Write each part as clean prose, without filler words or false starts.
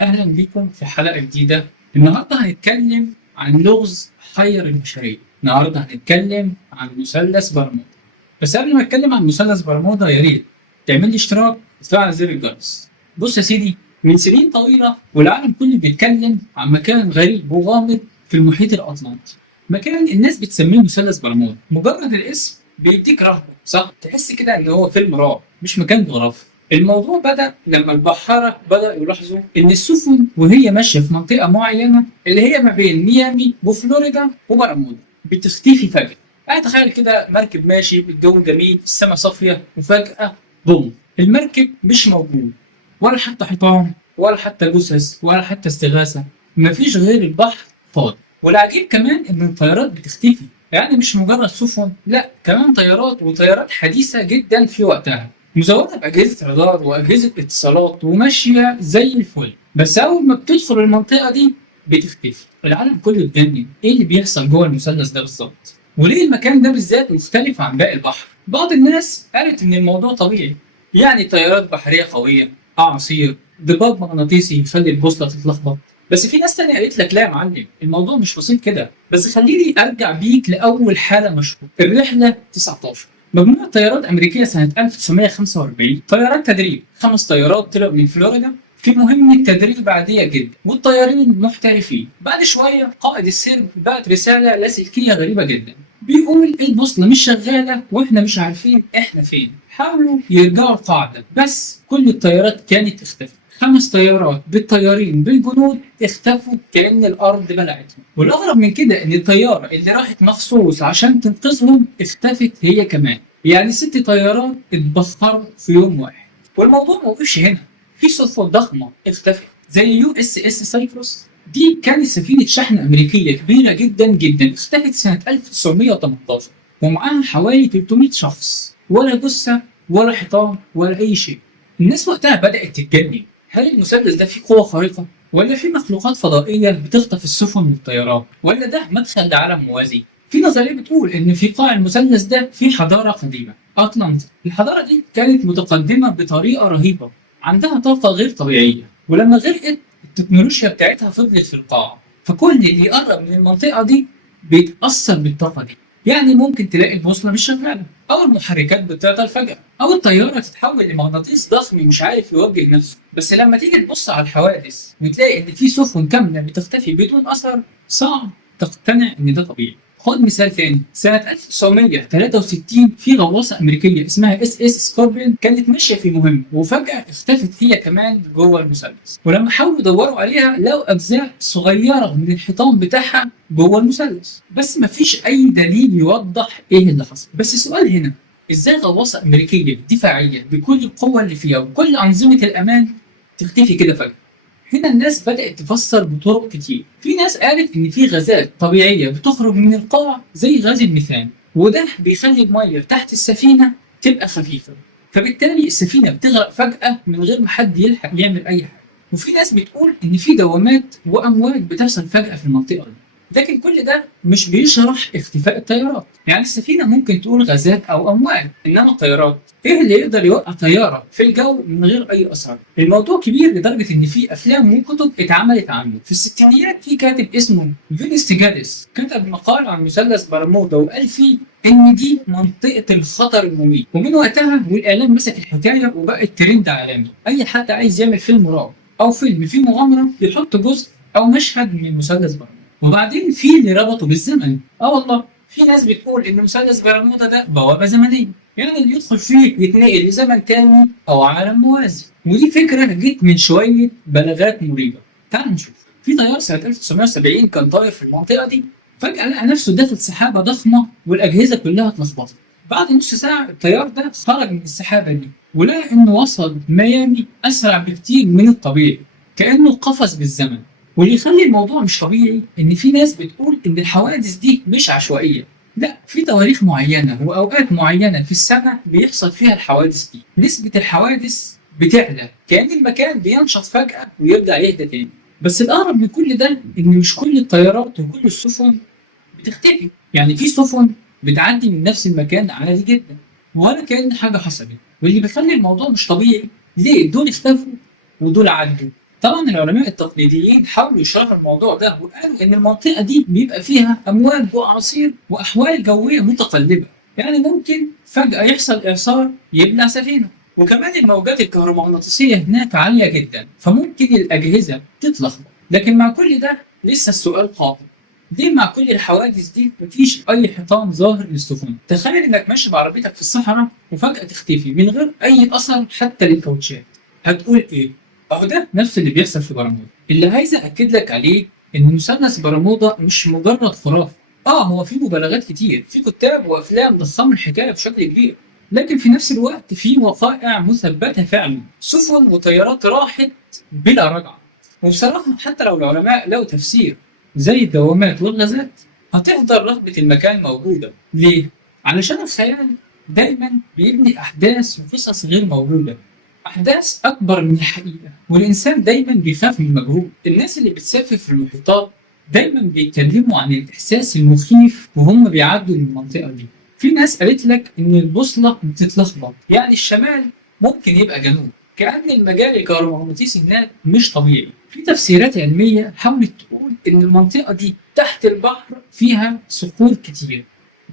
أهلا بكم في حلقة جديدة. النهاردة هنتكلم عن لغز حير البشرية. النهاردة هنتكلم عن مثلث برمودا. بس قبل ما أتكلم عن مثلث برمودا يا ريت تعمل لي اشتراك وتفعل زر الجرس. بص يا سيدي، من سنين طويلة والعالم كله بيتكلم عن مكان غريب وغامض في المحيط الأطلنطي. مكان الناس بتسميه مثلث برمودا. مجرد الاسم بيديك رهبة، صح؟ تحس كده إن هو فيلم رعب مش مكان جغرافي. الموضوع بدأ لما البحارة بدأوا يلاحظوا إن السفن وهي ماشية في منطقة معينة اللي هي ما بين ميامي وفلوريدا وبرمودا بتختفي فجأة. يعني تخيل كده مركب ماشي، الجو جميل، السماء صافية، وفجأة بوم، المركب مش موجود، ولا حتى حيطان ولا حتى جثث ولا حتى استغاثة. مفيش غير البحر فاضي. والعجيب كمان إن الطيارات بتختفي، يعني مش مجرد سفن، لا كمان طيارات، وطيارات حديثة جدا في وقتها، مزودة بأجهزة رادار وأجهزة اتصالات وماشية زي الفل. بس أول ما بتدخل المنطقة دي بتختفي. العالم كله اتجنن، إيه اللي بيحصل جوه المثلث ده بالظبط؟ وليه المكان ده بالذات مختلف عن باقي البحر؟ بعض الناس قالت إن الموضوع طبيعي، يعني طيارات بحرية قوية، أعاصير، ضباب مغناطيسي يخلي البوصلة تتلخبط. بس في ناس تانية قالت لك لا يا معلم، الموضوع مش بسيط كده. بس خليني ارجع بيك لاول حاله مشهوره، الرحله 19. مجموعه طيارات امريكيه سنه 1945، طيارات تدريب، 5 طيارات طلعوا من فلوريدا في مهمة تدريب عادية جدا، والطيارين محترفين. بعد شوية قائد السرب بعت رسالة لاسلكية غريبة جدا، بيقول البوصلة مش شغالة واحنا مش عارفين احنا فين. حاولوا يرجعوا القاعدة بس كل الطيارات كانت اختفت. 5 طيارات بالطيارين بالجنود اختفوا كأن الأرض بلعتهم. والأغرب من كده إن الطيارة اللي راحت مخصوص عشان تنقذهم اختفت هي كمان. يعني 6 طيارات اتبخروا في يوم واحد. والموضوع ما وقفش هنا، في سفن ضخمة اختفت زي USS سايبروس. دي كانت سفينة شحن أمريكية كبيرة جدا جدا، اختفت سنة 1918 ومعاها حوالي 300 شخص، ولا جثة ولا حيطان ولا أي شيء. الناس وقتها بدأت تتجنن، هل المثلث ده فيه قوة خارقة؟ ولا في مخلوقات فضائية بتخطف السفن والطيارات؟ ولا ده مدخل لعالم موازي؟ في نظرية بتقول إن في قاع المثلث ده في حضارة قديمة، أطلنطا. الحضارة دي كانت متقدمة بطريقة رهيبة، عندها طاقة غير طبيعية، ولما غرقت التكنولوجيا بتاعتها فضلت في القاع، فكل اللي يقرب من المنطقة دي بيتأثر بالطاقة دي. يعني ممكن تلاقي البوصلة مش شغالة، أو المحركات بتعطل فجأة، أو الطيارة تتحول لمغناطيس ضخم مش عارف يوجه نفسه. بس لما تيجي تبص على الحوادث وتلاقي إن في سفن كاملة بتختفي بدون أثر، صعب تقتنع إن ده طبيعي. خد مثال تاني، سنة 1963 في غواصة أمريكية اسمها SS سكوربين كانت ماشية في مهمة وفجأة اختفت هي كمان جوه المثلث، ولما حاولوا يدوروا عليها لقوا أجزاء صغيرة من الحيطان بتاعها جوه المثلث، بس مفيش أي دليل يوضح إيه اللي حصل. بس السؤال هنا، إزاي غواصة أمريكية دفاعية بكل القوة اللي فيها وكل أنظمة الأمان تختفي كده فجأة؟ هنا الناس بدأت تفسر بطرق كتير. في ناس قالت إن في غازات طبيعية بتخرج من القاع زي غاز الميثان، وده بيخلي المية تحت السفينة تبقى خفيفة، فبالتالي السفينة بتغرق فجأة من غير ما حد يلحق يعمل أي حاجة. وفي ناس بتقول إن في دوامات وأمواج بتحصل فجأة في المنطقة دي. لكن كل ده مش بيشرح اختفاء الطيارات. يعني السفينة ممكن تقول غازات أو أمواج، إنما الطيارات إيه اللي يقدر يوقع طيارة في الجو من غير أي أثر؟ الموضوع كبير لدرجة إن في أفلام وكتب اتعملت عنه. في الستينيات في كاتب اسمه فينيس تيجاديس كتب مقال عن مثلث برمودا وقال فيه إن دي منطقة الخطر المميت. ومن وقتها والإعلام مسك الحكاية وبقت ترند عالمي. أي حد عايز يعمل فيلم رعب أو فيلم فيه مغامرة يحط جزء أو مشهد من مثلث برمودا. وبعدين في اللي ربطه بالزمن، والله في ناس بتقول ان مثلث برمودا ده بوابه زمنيه، يعني اللي يدخل فيه يتنقل لزمن تاني او عالم موازي. ودي فكره جت من شويه بلاغات مريبه. تعال نشوف. في طيار سنه 1970 كان طاير في المنطقه دي، فجاه لقى نفسه داخل سحابه ضخمه والاجهزه كلها اتلخبطت. بعد نص ساعه الطيار ده خرج من السحابه دي ولقى انه وصل ميامي اسرع بكتير من الطبيعي، كانه قفز بالزمن. واللي يخلي الموضوع مش طبيعي ان في ناس بتقول ان الحوادث دي مش عشوائيه، لا في تواريخ معينه واوقات معينه في السنه بيحصل فيها الحوادث دي. نسبه الحوادث بتعلى كأن المكان بينشط فجأة ويرجع يهدى تاني. بس الأغرب من كل ده إن مش كل الطيارات وكل السفن بتختفي. يعني في سفن بتعدي من نفس المكان عادي جدا ولا كأن حاجة حصلت. واللي بيخلي الموضوع مش طبيعي، ليه دول اختفوا ودول عدوا؟ طبعا العلماء التقليديين حاولوا يشرحوا الموضوع ده وقالوا ان المنطقه دي بيبقى فيها امواج واعاصير واحوال جويه متقلبه، يعني ممكن فجاه يحصل اعصار يبلع سفينه. وكمان الموجات الكهرومغناطيسيه هناك عاليه جدا، فممكن الاجهزه تتلخبط. لكن مع كل ده لسه السؤال قائم، ليه مع كل الحوادث دي مفيش اي حيطان ظاهر للسفن؟ تخيل انك ماشي بعربيتك في الصحراء وفجاه تختفي من غير اي اثر حتى للكاوتشات، هتقول ايه؟ اهو ده نفس اللي بيحصل في برمودا. اللي عايز اكد لك عليه ان مثلث برمودا مش مجرد خرافه. هو في مبالغات كتير، في كتاب وافلام ضخموا الحكايه بشكل كبير، لكن في نفس الوقت في وقائع مثبته فعلا، سفن وطيارات راحت بلا رجعه. وبصراحه حتى لو العلماء لقوا تفسير زي الدوامات والغازات، هتفضل رغبه المكان موجوده. ليه؟ علشان الخيال دايما بيبني احداث وقصص غير موجوده، أحداث أكبر من الحقيقة، والإنسان دايما بيخاف من المجهول. الناس اللي بتسافر في المحيطات دايما بيتكلموا عن الإحساس المخيف وهم بيعدوا من المنطقة دي. في ناس قالت لك إن البوصلة بتتلخبط، يعني الشمال ممكن يبقى جنوب، كأن المجال الكهرومغناطيسي هناك مش طبيعي. في تفسيرات علمية حاولت تقول إن المنطقة دي تحت البحر فيها صخور كتير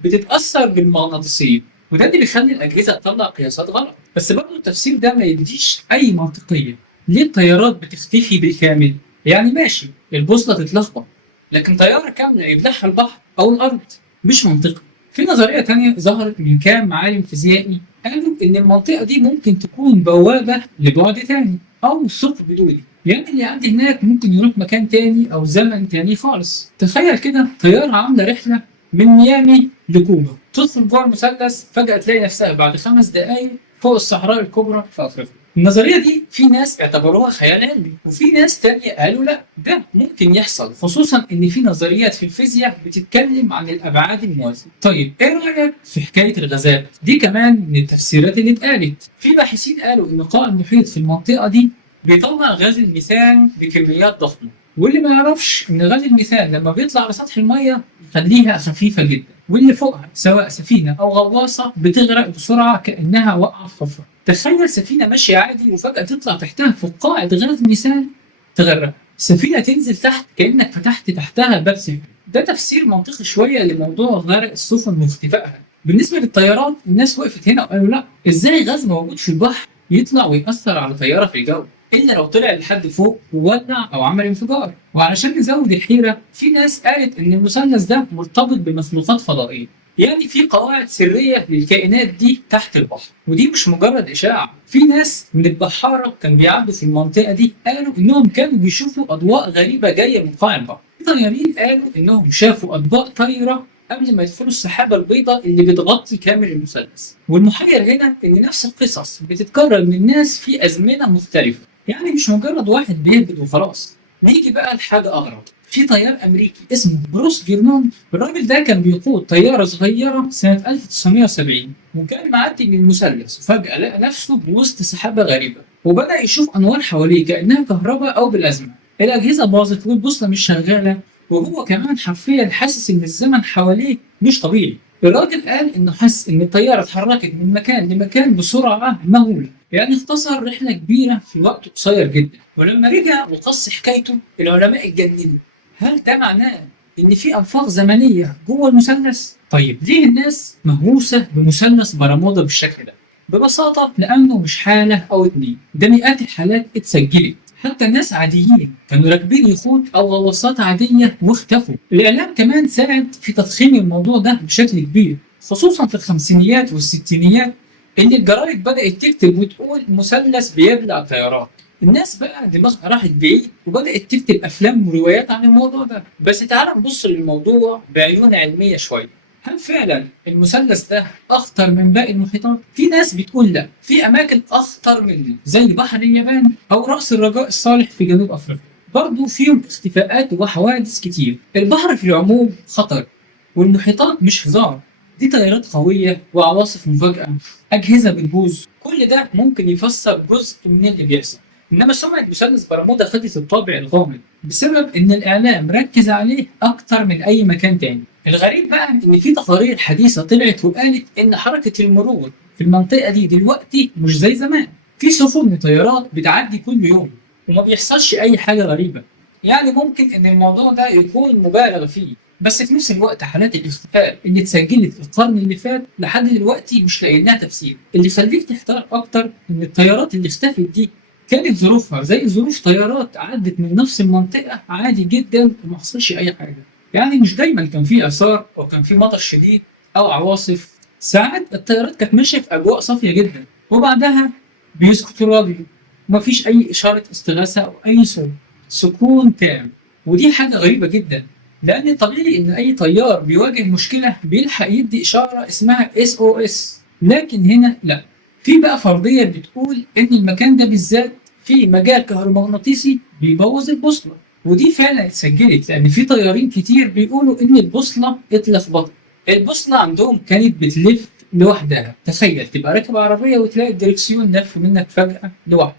بتتأثر بالمغناطيسية، وده اللي بيخلي الأجهزة تطلع قياسات غلط. بس برضه التفسير ده ما يديش أي منطقية. ليه الطيارات بتختفي بالكامل؟ يعني ماشي البوصلة تتلخبط، لكن طيارة كاملة يبلعها البحر أو الأرض مش منطقي. في نظرية تانية ظهرت من كام عالم فيزيائي قالوا إن المنطقة دي ممكن تكون بوابة لبعد تاني أو ثقب دودي، يعني اللي عندي هناك ممكن يروح مكان تاني أو زمن تاني خالص. تخيل كده طيارة عاملة رحلة من ميامي لكوبا، تدخل جوه المثلث فجأة تلاقي نفسها بعد 5 دقايق فوق الصحراء الكبرى في أفريقيا. النظرية دي في ناس اعتبروها خيال علمي، وفي ناس تانية قالوا لا ده ممكن يحصل، خصوصا إن في نظريات في الفيزياء بتتكلم عن الأبعاد الموازية. طيب إيه رأيك في حكاية الغازات؟ دي كمان من التفسيرات اللي اتقالت. في باحثين قالوا إن قاع المحيط في المنطقة دي بيطلع غاز الميثان بكميات ضخمة، واللي ما يعرفش ان غاز الميثان لما بيطلع على سطح الميه يخليها خفيفه جدا، واللي فوقها سواء سفينه او غواصه بتغرق بسرعه كانها واقعه في حفره. تخيل سفينه ماشيه عادي وفجاه تطلع تحتها فقاعه غاز ميثان تغرق، سفينه تنزل تحت كانك فتحت تحتها باب سحري. ده تفسير منطقي شويه لموضوع غرق السفن واختفائها. بالنسبه للطيارات الناس وقفت هنا وقالوا لا، ازاي غاز موجود في البحر يطلع ويأثر على طياره في الجو؟ إلا لو طلع لحد فوق وولع أو عمل انفجار. وعلشان نزود الحيرة، في ناس قالت إن المثلث ده مرتبط بمخلوقات فضائية، يعني في قواعد سرية للكائنات دي تحت البحر، ودي مش مجرد إشاعة. في ناس من البحارة كانوا بيعدوا في المنطقة دي قالوا إنهم كانوا بيشوفوا أضواء غريبة جاية من قاع البحر. في طيارين قالوا إنهم شافوا أضواء طايرة قبل ما يدخلوا السحابة البيضاء اللي بتغطي كامل المثلث. والمحير هنا إن نفس القصص بتتكرر من الناس في أزمنة مختلفة، يعني مش مجرد واحد بيهبط وخلاص. نيجي بقى لحاجة أغرب. في طيار أمريكي اسمه بروس جيرنون، الراجل ده كان بيقود طيارة صغيرة سنة 1970، وكان معدي من المثلث وفجأة لقى نفسه بوسط سحابة غريبة، وبدأ يشوف أنوار حواليه كأنها كهرباء أو بالأزمة. الأجهزة باظت والبوصلة مش شغالة، وهو كمان حرفيا حاسس إن الزمن حواليه مش طبيعي. الراجل قال إنه حس إن الطيارة اتحركت من مكان لمكان بسرعة مهولة، يعني اختصر رحلة كبيرة في وقت قصير جدا. ولما رجع وقص حكايته العلماء اتجننوا. هل ده معناه إن في أنفاق زمنية جوه المثلث؟ طيب ليه الناس مهووسة بمثلث برمودا بالشكل ده؟ ببساطة لأنه مش حالة أو اتنين، ده مئات الحالات اتسجلت. حتى ناس عاديين كانوا راكبين يخوت أو غواصات عادية واختفوا. الإعلام كمان ساعد في تضخيم الموضوع ده بشكل كبير، خصوصا في الخمسينيات والستينيات، إن الجرايد بدأت تكتب وتقول مثلث بيبلع طيارات. الناس بقى دماغها راحت بعيد وبدأت تكتب أفلام وروايات عن الموضوع ده. بس تعال نبص للموضوع بعيون علمية شوية. هل فعلا المثلث ده أخطر من باقي المحيطات؟ في ناس بتقول لا، في أماكن أخطر منه زي بحر اليابان أو رأس الرجاء الصالح في جنوب أفريقيا، برضه فيهم اختفاءات وحوادث كتير. البحر في العموم خطر، والمحيطات مش هزار، دي طيارات قوية وعواصف مفاجئة، أجهزة بتبوظ، كل ده ممكن يفسر جزء من اللي بيحصل. إنما سمعة مثلث برمودا خدت الطابع الغامض بسبب إن الإعلام ركز عليه أكتر من أي مكان تاني. الغريب بقى إن في تقارير حديثة طلعت وقالت إن حركة المرور في المنطقة دي دلوقتي مش زي زمان. في سفن وطيارات بتعدي كل يوم، وما بيحصلش اي حاجه غريبه. يعني ممكن ان الموضوع ده يكون مبالغ فيه، بس في نفس الوقت حالات الاختفاء اللي اتسجلت في القرن اللي فات لحد دلوقتي مش لاقيين لها تفسير. اللي يخليك تحتار اكتر ان الطيارات اللي اختفت دي كانت ظروفها زي ظروف طيارات عدت من نفس المنطقه عادي جدا وما حصلش اي حاجه. يعني مش دايما كان في اثار او كان في مطر شديد او عواصف، ساعات الطيارات كانت ماشيه في اجواء صافيه جدا وبعدها بيسكت الراديو، ومفيش اي اشاره استغاثه او اي صوت، سكون تام. ودي حاجه غريبه جدا، لان طبيعي ان اي طيار بيواجه مشكله بيلحق يدي اشاره اسمها SOS، لكن هنا لا. في بقى فرضيه بتقول ان المكان ده بالذات في مجال كهرومغناطيسي بيبوظ البوصله، ودي فعلا اتسجلت لان في طيارين كتير بيقولوا ان البوصله اتلخبطت. البوصله عندهم كانت بتلف لوحدها، تخيل تبقى راكب عربيه وتلاقي الدركسيون لف منك فجاه لوحده.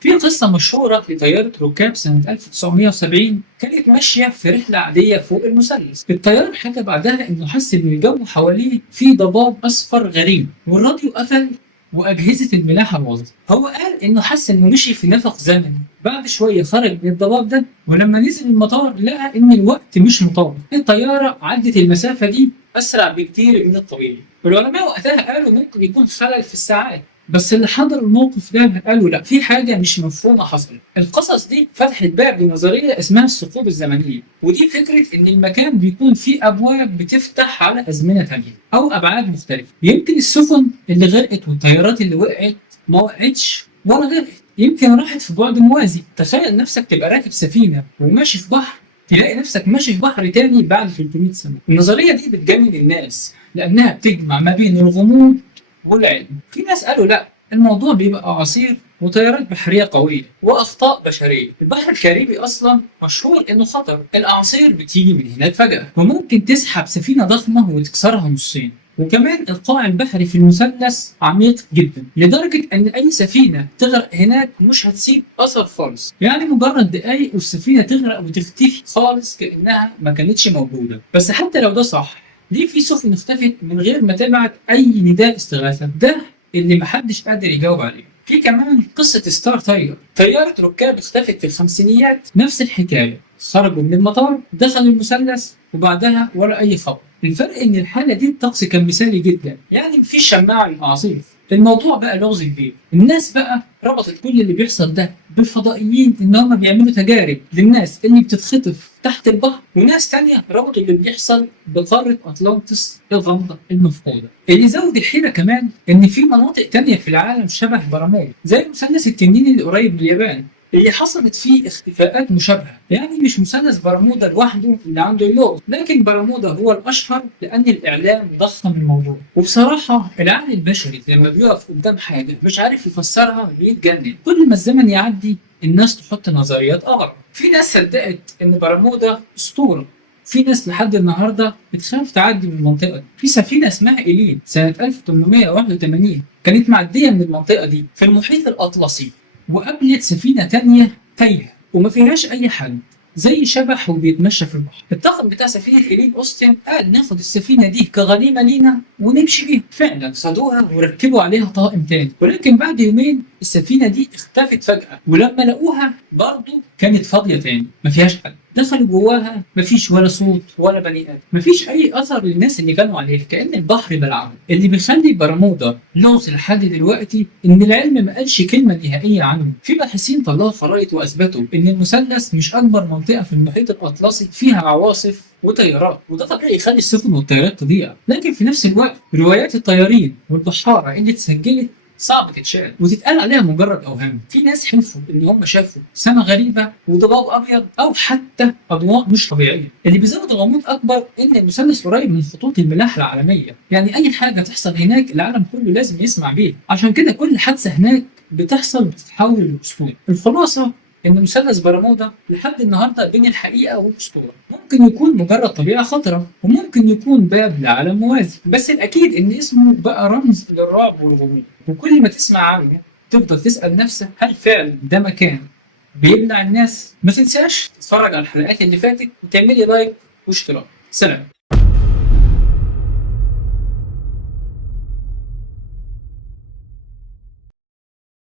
في قصة مشهورة لطيارة ركاب سنة 1970 كانت ماشية في رحلة عادية فوق المثلث. الطيار حكى بعدها إنه حس إن الجو حواليه فيه ضباب أصفر غريب والراديو قفل وأجهزة الملاحة باظت. هو قال إنه حس إنه مشي في نفق زمني، بعد شوية خرج من الضباب ده ولما نزل المطار لقى إن الوقت مش مطابق. الطيارة عدت المسافة دي أسرع بكتير من الطبيعي. العلماء وقتها قالوا ممكن يكون خلل في الساعات، بس اللي حضر الموقف ده قالوا لا، في حاجه مش مفهومه حصلت. القصص دي فتحت باب لنظريه اسمها الثقوب الزمنيه، ودي فكره ان المكان بيكون فيه ابواب بتفتح على ازمنه ثانيه او ابعاد مختلفه. يمكن السفن اللي غرقت والطيارات اللي وقعت ما وقعتش ولا غرقت، يمكن راحت في بعد موازي. تخيل نفسك تبقى راكب سفينه وماشي في بحر، تلاقي نفسك ماشي في بحر تاني بعد 300 سنه. النظريه دي بتجنن الناس لانها بتجمع ما بين الغموض والعلم. في ناس قالوا لا، الموضوع بيبقى أعاصير وتيارات بحرية قوية وأخطاء بشرية. البحر الكاريبي أصلا مشهور إنه خطر، الأعاصير بتيجي من هناك فجأة وممكن تسحب سفينة ضخمة وتكسرها نصين. وكمان القاع البحري في المثلث عميق جدا لدرجة إن أي سفينة تغرق هناك مش هتسيب أثر خالص، يعني مجرد دقايق والسفينة تغرق وتختفي خالص كأنها ما كانتش موجودة. بس حتى لو ده صح، ليه في سفن اختفت من غير ما تبعت أي نداء استغاثة؟ ده اللي محدش قادر يجاوب عليه. في كمان قصة ستار تايجر، طيارة ركاب اختفت في الخمسينيات، نفس الحكاية، خرجوا من المطار دخلوا المثلث وبعدها ولا أي خبر. الفرق إن الحالة دي الطقس كان مثالي جدا، يعني مفيش شماعة للأعاصير. الموضوع بقى لغز كبير. الناس بقى ربطت كل اللي بيحصل ده بالفضائيين، ان هم بيعملوا تجارب للناس اللي بتتخطف تحت البحر، وناس تانية ربطوا اللي بيحصل بقارة أطلانتس الغامضة المفقودة. اللي يزود الحيرة كمان إن في مناطق تانية في العالم شبه برامودا، زي مثلث التنين اللي قريب من اليابان اللي حصلت فيه اختفاءات مشابهة. يعني مش مثلث برمودا لوحده اللي عنده اللغز، لكن برمودا هو الأشهر لأن الإعلام ضخم الموضوع. وبصراحة العقل البشري لما بيقف قدام حاجة مش عارف يفسرها بيتجنن. كل ما الزمن يعدي الناس تحط نظريات أغرب. في ناس صدقت إن برمودا أسطورة، في ناس لحد النهارده بتخاف تعدي من المنطقه دي. في سفينه اسمها إيلين سنه 1881 كانت معديه من المنطقه دي في المحيط الاطلسي، وقابلت سفينه تانية تايهه وما فيهاش اي حد، زي شبح وبيتمشى في البحر. الطاقم بتاع سفينه إيلين أوستن قال ناخد السفينه دي كغنيمه لينا ونمشي بيها. فعلا خدوها وركبوا عليها طاقم تاني، ولكن بعد يومين السفينه دي اختفت فجاه، ولما لقوها برضه كانت فاضيه تاني ما فيهاش حد. دخلوا جواها مفيش ولا صوت ولا بني ادم، مفيش اي اثر للناس اللي كانوا عليها، كان البحر بلعهم. اللي بيخلي برمودا لغز لحد دلوقتي ان العلم ما قالش كلمه نهائيه عنه. في باحثين طلعوا خرائط واثبتوا ان المثلث مش اكبر منطقه في المحيط الاطلسي فيها عواصف وتيارات، وده طبيعي يخلي السفن والطيارات تضيع. لكن في نفس الوقت روايات الطيارين والبحاره اللي اتسجلت صعب تتشال وتتقال عليها مجرد اوهام. في ناس حلفوا ان هم شافوا سما غريبه وضباب ابيض او حتى اضواء مش طبيعيه. اللي بيزود الغموض اكبر ان المثلث قريب من خطوط الملاحه العالميه، يعني اي حاجه تحصل هناك العالم كله لازم يسمع بيها. عشان كده كل حادثه هناك بتحصل بتتحول لاسطوره. الخلاصه ان مثلث برمودا لحد النهارده بين الحقيقه والاسطوره. ممكن يكون مجرد طبيعه خطره وممكن يكون باب لعالم موازي، بس الاكيد ان اسمه بقى رمز للرعب والغموض. وكل ما تسمع عنه تفضل تسال نفسك هل فعلا ده مكان بيمنع الناس؟ ما تنساش تتفرج على الحلقات اللي فاتت وتعملي لايك واشتراك. سلام.